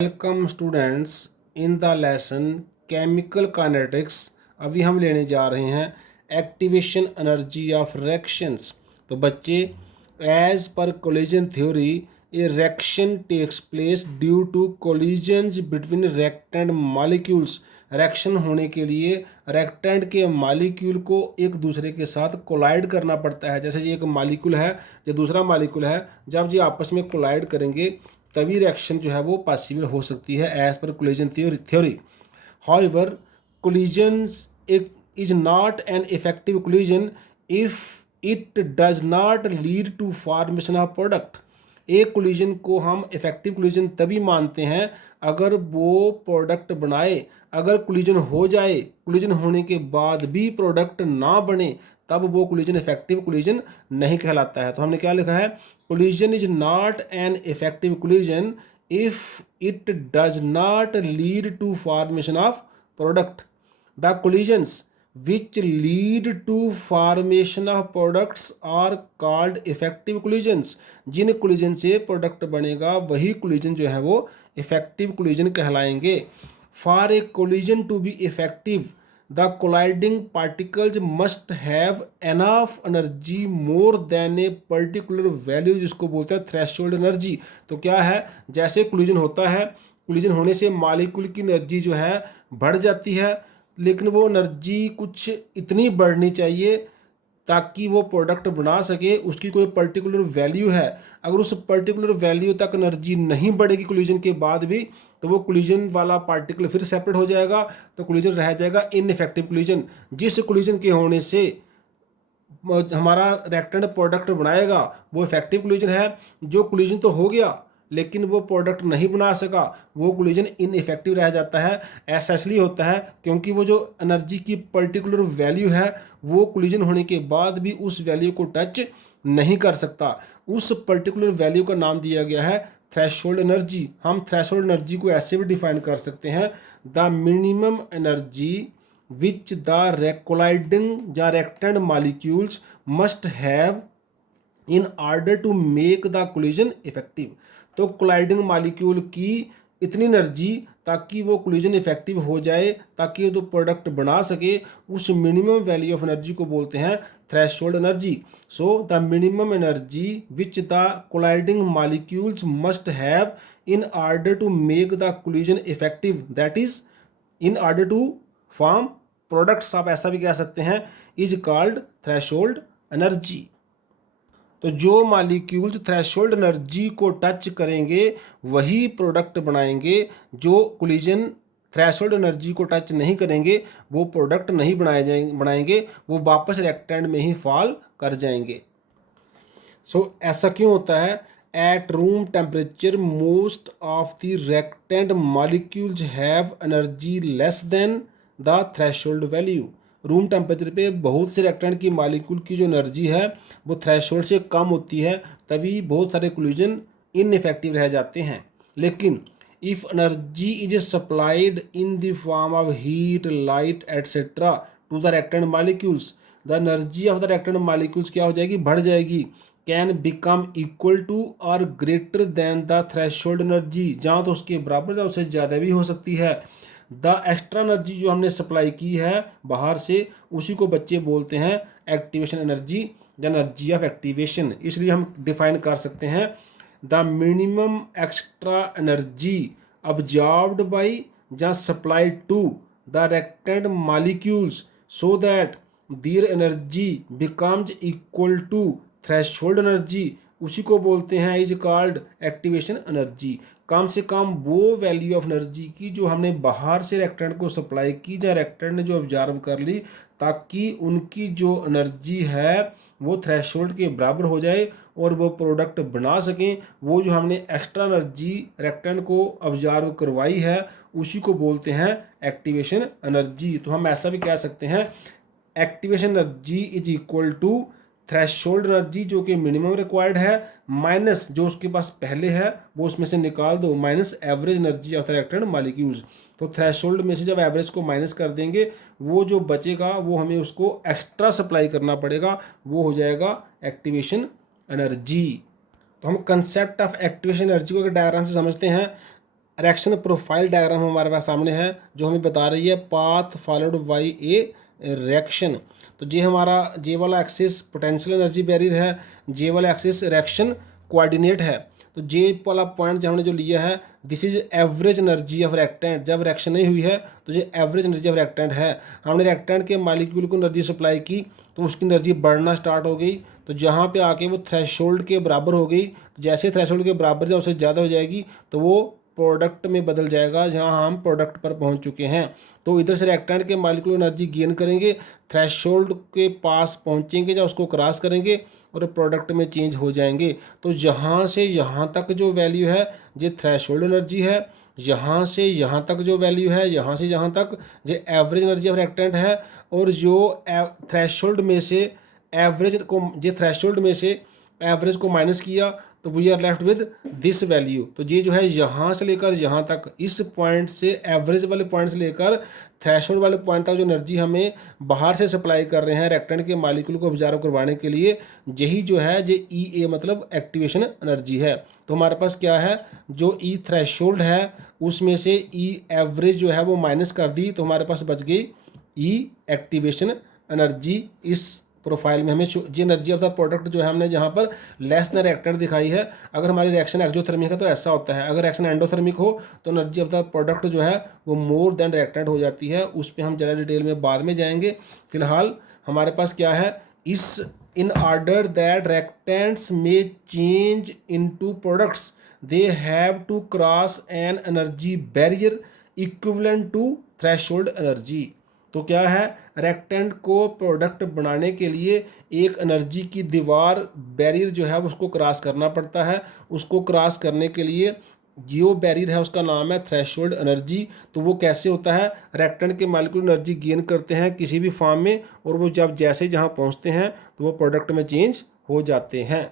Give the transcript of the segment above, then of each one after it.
Welcome students in the lesson chemical kinetics. अभी हम लेने जा रहे हैं एक्टिवेशन एनर्जी ऑफ रिएक्शंस। तो बच्चे, एज पर collision theory a reaction takes place due to collisions between reactant molecules. Reaction होने के लिए रिएक्टेंट के मॉलिक्यूल को एक दूसरे के साथ कोलाइड करना पड़ता है। जैसे ये एक मॉलिक्यूल है, जो दूसरा मॉलिक्यूल है, जब ये आपस में कोलाइड करेंगे तभी रिएक्शन जो है वो पॉसिबल हो सकती है एज पर collision theory. However, collisions is not an effective collision if it does not lead to formation of product. एक कोलिजन को हम इफेक्टिव कोलिजन तभी मानते हैं अगर वो प्रोडक्ट बनाए। अगर कोलिजन हो जाए, कोलिजन होने के बाद भी प्रोडक्ट ना बने, तब वो कोलिजन इफेक्टिव कोलिजन नहीं कहलाता है। तो हमने क्या लिखा है? Collision is not an effective collision if it does not lead to formation of product. The collisions which lead to formation of products are called effective collisions। जिन कोलिजन से प्रोडक्ट बनेगा वही कोलिजन जो है वो इफेक्टिव कोलिजन कहलाएंगे। For a collision to be effective the colliding particles must have enough energy more than a particular value, जिसको बोलते हैं थ्रेशोल्ड एनर्जी। तो क्या है, जैसे कोलिजन होता है, कोलिजन होने से मॉलिक्यूल की एनर्जी जो है बढ़ जाती है, लेकिन वो एनर्जी कुछ इतनी बढ़नी चाहिए ताकि वो प्रोडक्ट बना सके। उसकी कोई पर्टिकुलर वैल्यू है, अगर उस पर्टिकुलर वैल्यू तक एनर्जी नहीं बढ़ेगी कोलिजन के बाद भी, तो वो कोलिजन वाला पार्टिकल फिर सेपरेट हो जाएगा, तो कोलिजन रह जाएगा इनइफेक्टिव कोलिजन। जिस कोलिजन के होने से हमारा रिएक्टेंट प्रोडक्ट बनाएगा वो इफेक्टिव कोलिजन है। जो कोलिजन तो हो गया लेकिन वो प्रोडक्ट नहीं बना सका, वो कोलिजन इनइफेक्टिव रह जाता है। ऐसा इसलिए होता है क्योंकि वो जो एनर्जी की पर्टिकुलर वैल्यू है वो कोलिजन होने के बाद भी उस वैल्यू को टच नहीं कर सकता। उस पर्टिकुलर वैल्यू का नाम दिया गया है थ्रेशोल्ड एनर्जी। हम थ्रेशोल्ड एनर्जी को ऐसे भी डिफाइन कर सकते हैं, the minimum energy which the colliding या reactant molecules must have in order to make the collision effective. तो कोलाइडिंग मॉलिक्यूल की इतनी एनर्जी ताकि वो कोलिजन इफेक्टिव हो जाए, ताकि वो तो प्रोडक्ट बना सके, उस मिनिमम वैल्यू ऑफ एनर्जी को बोलते हैं threshold energy. So the minimum energy which the colliding molecules must have in order to make the collision effective, that is in order to form products, आप ऐसा भी कह सकते हैं, इज कॉल्ड थ्रेशोल्ड एनर्जी। तो जो मॉलिक्यूल्स थ्रेशोल्ड एनर्जी को touch करेंगे वही प्रोडक्ट बनाएंगे। जो कोलिजन थ्रेशोल्ड एनर्जी को टच नहीं करेंगे वो प्रोडक्ट नहीं बनाएंगे, वो वापस रिएक्टेंट में ही फॉल कर जाएंगे। ऐसा क्यों होता है? At room temperature most of the reactant molecules have energy less than the threshold value. Room temperature पे बहुत से रिएक्टेंट की मॉलिक्यूल की जो एनर्जी है वो थ्रेशोल्ड से कम होती है, तभी बहुत सारे कोलिजन इनइफेक्टिव रह जाते हैं। लेकिन if energy is supplied in the form of heat, light etcetera to the reactant molecules, the energy of the reactant molecules क्या हो जाएगी? बढ़ जाएगी। कैन बिकम इक्वल टू और greater than the threshold energy, जहाँ तो उसके बराबर या उससे ज़्यादा भी हो सकती है। द एक्स्ट्रा एनर्जी जो हमने सप्लाई की है बाहर से, उसी को बच्चे बोलते हैं एक्टिवेशन एनर्जी या एनर्जी ऑफ एक्टिवेशन। इसलिए हम डिफाइन कर सकते हैं the minimum extra energy absorbed by या supplied to the reactant molecules so that their energy becomes equal to threshold energy, उसी को बोलते हैं इज कॉल्ड एक्टिवेशन एनर्जी। कम से कम वो वैल्यू ऑफ एनर्जी की जो हमने बाहर से रिएक्टेंट को सप्लाई की या रिएक्टेंट ने जो ऑब्जर्व कर ली, ताकि उनकी जो एनर्जी है वो थ्रेशोल्ड के बराबर हो जाए और वो प्रोडक्ट बना सकें। वो जो हमने एक्स्ट्रा एनर्जी रिएक्टेंट को ऑब्जर्व करवाई है उसी को बोलते हैं एक्टिवेशन एनर्जी। तो हम ऐसा भी कह सकते हैं activation energy is equal to threshold energy जो कि मिनिमम रिक्वायर्ड है, माइनस जो उसके पास पहले है वो उसमें से निकाल दो, minus average energy of the reactant molecules. तो थ्रेशोल्ड में से जब एवरेज को माइनस कर देंगे, वो जो बचेगा वो हमें उसको एक्स्ट्रा सप्लाई करना पड़ेगा, वो हो जाएगा एक्टिवेशन एनर्जी। तो हम कंसेप्ट ऑफ एक्टिवेशन एनर्जी को अगर डायग्राम से समझते हैं, रिएक्शन प्रोफाइल डायग्राम हमारे पास सामने है जो हमें बता रही है path followed by A reaction. तो ये हमारा जे वाला एक्सिस पोटेंशियल एनर्जी बैरियर है, जे वाला एक्सिस रिएक्शन कोऑर्डिनेट है। तो जे वाला पॉइंट जो हमने जो लिया है this is average energy of reactant. जब रिएक्शन नहीं हुई है तो ये एवरेज एनर्जी ऑफ रिएक्टेंट है। हमने रिएक्टेंट के मॉलिक्यूल को एनर्जी सप्लाई की तो उसकी एनर्जी बढ़ना स्टार्ट हो गई, तो जहाँ पे आके वो थ्रेशोल्ड के बराबर हो गई। तो जैसे थ्रेशोल्ड के बराबर जब उससे ज़्यादा हो जाएगी तो वो प्रोडक्ट में बदल जाएगा, जहां हम प्रोडक्ट पर पहुंच चुके हैं। तो इधर से रिएक्टेंट के मॉलिक्यूल एनर्जी गेन करेंगे, थ्रेशोल्ड के पास पहुंचेंगे या उसको क्रॉस करेंगे और प्रोडक्ट में चेंज हो जाएंगे। तो यहाँ से यहाँ तक जो वैल्यू है ये थ्रेशोल्ड एनर्जी है, यहाँ से यहाँ तक जो वैल्यू है, यहाँ से यहाँ तक ये एवरेज एनर्जी ऑफ रिएक्टेंट है। और जो थ्रेशोल्ड में से एवरेज को ये थ्रेशोल्ड में से एवरेज को माइनस किया तो we are left with this value. तो ये जो है यहाँ से लेकर यहाँ तक, इस पॉइंट से एवरेज वाले पॉइंट से लेकर थ्रेशोल्ड वाले पॉइंट तक जो एनर्जी हमें बाहर से सप्लाई कर रहे हैं रिएक्टेंट के मॉलिक्यूल को ऑब्जर्व करवाने के लिए, यही जो है ये ई ए मतलब एक्टिवेशन एनर्जी है। तो हमारे पास क्या है, जो ई थ्रेशोल्ड है उसमें से ई एवरेज जो है वो माइनस कर दी तो हमारे पास बच गई ई एक्टिवेशन एनर्जी। इस प्रोफाइल में हमें ये एनर्जी ऑफ द प्रोडक्ट जो है हमने जहाँ पर लेस देन रिएक्टेंट दिखाई है। अगर हमारी रिएक्शन एक्सोथर्मिक है तो ऐसा होता है, अगर रिएक्शन एंडोथर्मिक हो तो एनर्जी ऑफ द प्रोडक्ट जो है वो मोर देन रिएक्टेंट हो जाती है। उस पर हम ज़्यादा डिटेल में बाद में जाएंगे। फिलहाल हमारे पास क्या है, is in order that reactants में change into products they have to cross an energy barrier equivalent to threshold energy. तो क्या है, रिएक्टेंट को प्रोडक्ट बनाने के लिए एक एनर्जी की दीवार बैरियर जो है उसको क्रॉस करना पड़ता है। उसको क्रॉस करने के लिए जो बैरियर है उसका नाम है थ्रेशोल्ड एनर्जी। तो वो कैसे होता है, रिएक्टेंट के मॉलिक्यूल एनर्जी गेन करते हैं किसी भी फॉर्म में और वो जब जैसे जहाँ पहुँचते हैं तो वो प्रोडक्ट में चेंज हो जाते हैं।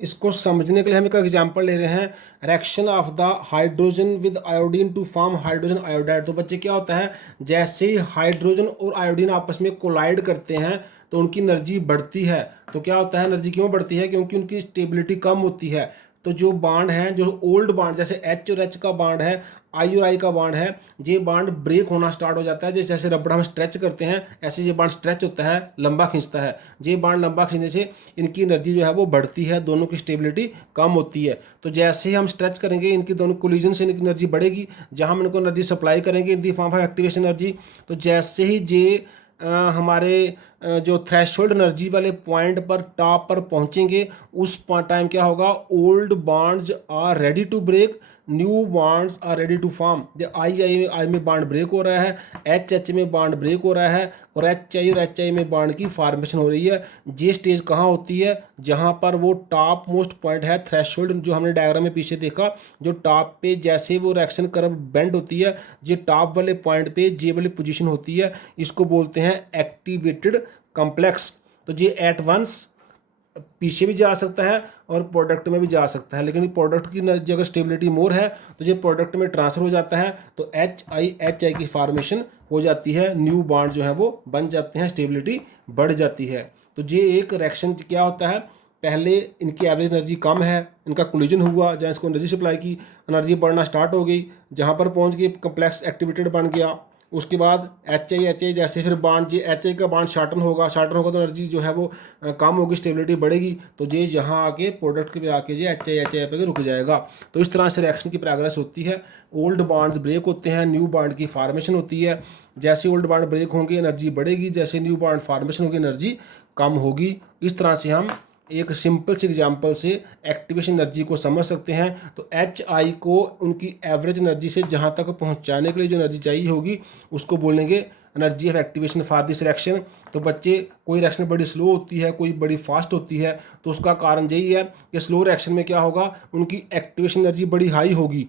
इसको समझने के लिए हम एक एग्जांपल ले रहे हैं, reaction of the hydrogen with iodine to form hydrogen iodide. तो बच्चे क्या होता है, जैसे ही हाइड्रोजन और आयोडीन आपस में कोलाइड करते हैं तो उनकी एनर्जी बढ़ती है। तो क्या होता है, एनर्जी क्यों बढ़ती है, क्योंकि उनकी स्टेबिलिटी कम होती है। तो जो बांड हैं, जो ओल्ड बांड जैसे एच और एच का बांड है, आई और आई का बांड है, ये बांड ब्रेक होना स्टार्ट हो जाता है। जैसे जैसे रबड़ हम स्ट्रेच करते हैं ऐसे ये बांड स्ट्रेच होता है, लंबा खींचता है। ये बांड लंबा खींचने से इनकी एनर्जी जो है वो बढ़ती है, दोनों की स्टेबिलिटी कम होती है। तो जैसे ही हम स्ट्रेच करेंगे इनकी दोनों कोलिजन से इनकी एनर्जी बढ़ेगी, जहाँ हम इनको एनर्जी सप्लाई करेंगे in the form of activation energy. तो जैसे ही ये हमारे जो थ्रेशोल्ड एनर्जी वाले पॉइंट पर टॉप पर पहुंचेंगे उस टाइम क्या होगा, old bonds are ready to break, new bonds are ready to form. जो आई में बॉन्ड ब्रेक हो रहा है, एच में बॉन्ड ब्रेक हो रहा है और एच आई में बॉन्ड की फॉर्मेशन हो रही है। ये स्टेज कहाँ होती है, जहाँ पर वो टॉप मोस्ट पॉइंट है थ्रेशोल्ड, जो हमने डायग्राम में पीछे देखा, जो टॉप पे जैसे वो रिएक्शन कर्व बेंड होती है, ये टॉप वाले पॉइंट पे जे वाली पोजीशन होती है, इसको बोलते हैं एक्टिवेटेड कॉम्प्लेक्स। तो ये एट वंस पीछे भी जा सकता है और प्रोडक्ट में भी जा सकता है, लेकिन प्रोडक्ट की अगर स्टेबिलिटी मोर है तो ये प्रोडक्ट में ट्रांसफर हो जाता है, तो एच आई की फॉर्मेशन हो जाती है, न्यू बॉन्ड जो है वो बन जाते हैं, स्टेबिलिटी बढ़ जाती है। तो ये एक रिएक्शन क्या होता है, पहले इनकी एवरेज एनर्जी कम है, इनका कोलिजन हुआ, जहाँ इसको एनर्जी सप्लाई की, एनर्जी बढ़ना स्टार्ट हो गई, जहाँ पर पहुँच गई कम्प्लेक्स एक्टिवेटेड बन गया। उसके बाद एच आई जैसे फिर बांड, जे एच आई का बांड शार्टन होगा तो एनर्जी जो है वो कम होगी, स्टेबिलिटी बढ़ेगी, तो ये यहाँ आके प्रोडक्ट पे आके जे एच आई पे रुक जाएगा। तो इस तरह से रिएक्शन की प्रोग्रेस होती है। ओल्ड बॉन्ड्स ब्रेक होते हैं, न्यू बॉन्ड की फॉर्मेशन होती है। जैसे ओल्ड बॉन्ड ब्रेक होंगे एनर्जी बढ़ेगी, जैसे न्यू बॉन्ड फॉर्मेशन होगी एनर्जी कम होगी। इस तरह से हम एक सिंपल से एग्जांपल से एक्टिवेशन एनर्जी को समझ सकते हैं। तो एच आई को उनकी एवरेज एनर्जी से जहाँ तक पहुँचाने के लिए जो एनर्जी चाहिए होगी उसको बोलेंगे energy of activation for this reaction. तो बच्चे, कोई रिएक्शन बड़ी स्लो होती है, कोई बड़ी फास्ट होती है, तो उसका कारण यही है कि स्लो रिएक्शन में क्या होगा, उनकी एक्टिवेशन एनर्जी बड़ी हाई होगी,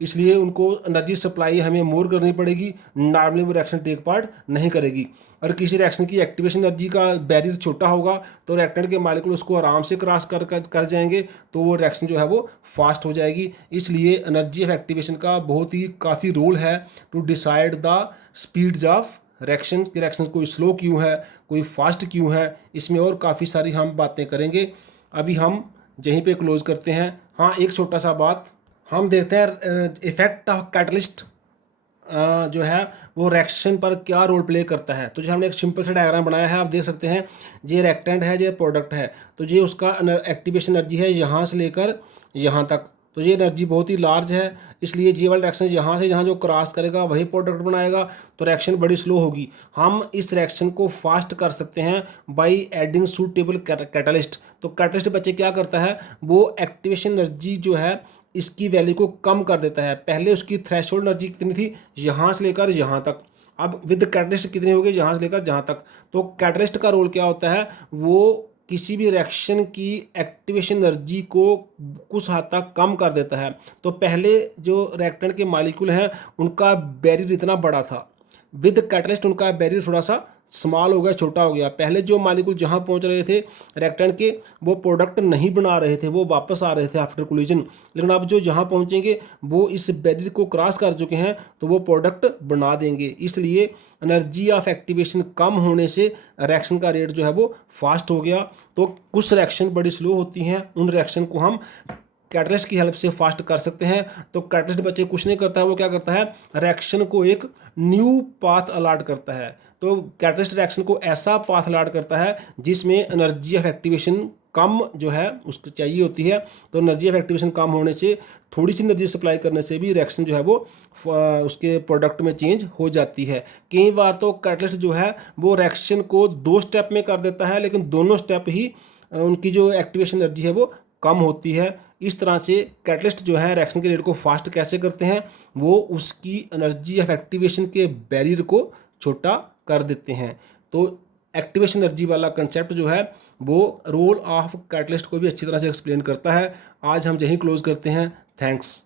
इसलिए उनको एनर्जी सप्लाई हमें मोर करनी पड़ेगी, नॉर्मली वो रिएक्शन टेक पार्ट नहीं करेगी। और किसी रिएक्शन की एक्टिवेशन एनर्जी का बैरियर छोटा होगा तो रिएक्टेंट के मॉलिक्यूल उसको आराम से क्रॉस कर जाएंगे, तो वो रिएक्शन जो है वो फास्ट हो जाएगी। इसलिए एनर्जी ऑफ एक्टिवेशन का बहुत ही काफ़ी रोल है to decide the speeds of reaction. की रिएक्शन कोई स्लो क्यों है, कोई फास्ट क्यों है, इसमें और काफ़ी सारी हम बातें करेंगे। अभी हम यहीं पे क्लोज करते हैं। हाँ, एक छोटा सा बात, हम देखते हैं इफेक्ट ऑफ कैटलिस्ट जो है वो रिएक्शन पर क्या रोल प्ले करता है। तो जो हमने एक सिंपल सा डायग्राम बनाया है, आप देख सकते हैं ये रिएक्टेंट है, ये प्रोडक्ट है। तो ये उसका एक्टिवेशन एनर्जी है यहाँ से लेकर यहाँ तक। तो ये एनर्जी बहुत ही लार्ज है, इसलिए ये वाला रिएक्शन यहाँ से यहाँ जो क्रॉस करेगा वही प्रोडक्ट बनाएगा, तो रिएक्शन बड़ी स्लो होगी। हम इस रिएक्शन को फास्ट कर सकते हैं बाई एडिंग सूटेबल कैटलिस्ट। तो कैटलिस्ट बच्चे क्या करता है, वो एक्टिवेशन एनर्जी जो है इसकी वैल्यू को कम कर देता है। पहले उसकी थ्रेशोल्ड एनर्जी कितनी थी, यहाँ से लेकर यहाँ तक, अब विद कैटलिस्ट कितनी होगी, यहाँ से लेकर जहाँ तक। तो कैटलिस्ट का रोल क्या होता है, वो किसी भी रिएक्शन की एक्टिवेशन एनर्जी को कुछ हद तक कम कर देता है। तो पहले जो रिएक्टेंट के मॉलिक्यूल हैं उनका बैरियर इतना बड़ा था, विद कैटलिस्ट उनका बैरियर थोड़ा सा स्मॉल हो गया, छोटा हो गया। पहले जो मॉलिक्यूल जहाँ पहुँच रहे थे रिएक्टेंट के, वो प्रोडक्ट नहीं बना रहे थे, वो वापस आ रहे थे आफ्टर कोलिजन। लेकिन अब जो जहाँ पहुँचेंगे वो इस बैरियर को क्रॉस कर चुके हैं, तो वो प्रोडक्ट बना देंगे। इसलिए एनर्जी ऑफ एक्टिवेशन कम होने से रिएक्शन का रेट जो है वो फास्ट हो गया। तो कुछ रिएक्शन बड़ी स्लो होती हैं, उन रिएक्शन को हम कैटलिस्ट की हेल्प से फास्ट कर सकते हैं। तो कैटलिस्ट बच्चे कुछ नहीं करता है, वो क्या करता है, रिएक्शन को एक न्यू पाथ अलाट करता है। तो कैटलिस्ट रिएक्शन को ऐसा पाथ अलाट करता है जिसमें एनर्जी ऑफ एक्टिवेशन कम जो है उसको चाहिए होती है। तो एनर्जी ऑफ एक्टिवेशन कम होने से, थोड़ी सी एनर्जी सप्लाई करने से भी रिएक्शन जो है वो उसके प्रोडक्ट में चेंज हो जाती है। कई बार तो कैटलिस्ट जो है वो रिएक्शन को 2 स्टेप में कर देता है, लेकिन दोनों स्टेप ही उनकी जो एक्टिवेशन एनर्जी है वो कम होती है। इस तरह से कैटलिस्ट जो है रिएक्शन के रेट को फास्ट कैसे करते हैं, वो उसकी एनर्जी ऑफ एक्टिवेशन के बैरियर को छोटा कर देते हैं। तो एक्टिवेशन एनर्जी वाला कंसेप्ट जो है वो रोल ऑफ कैटलिस्ट को भी अच्छी तरह से एक्सप्लेन करता है। आज हम यहीं क्लोज करते हैं। थैंक्स।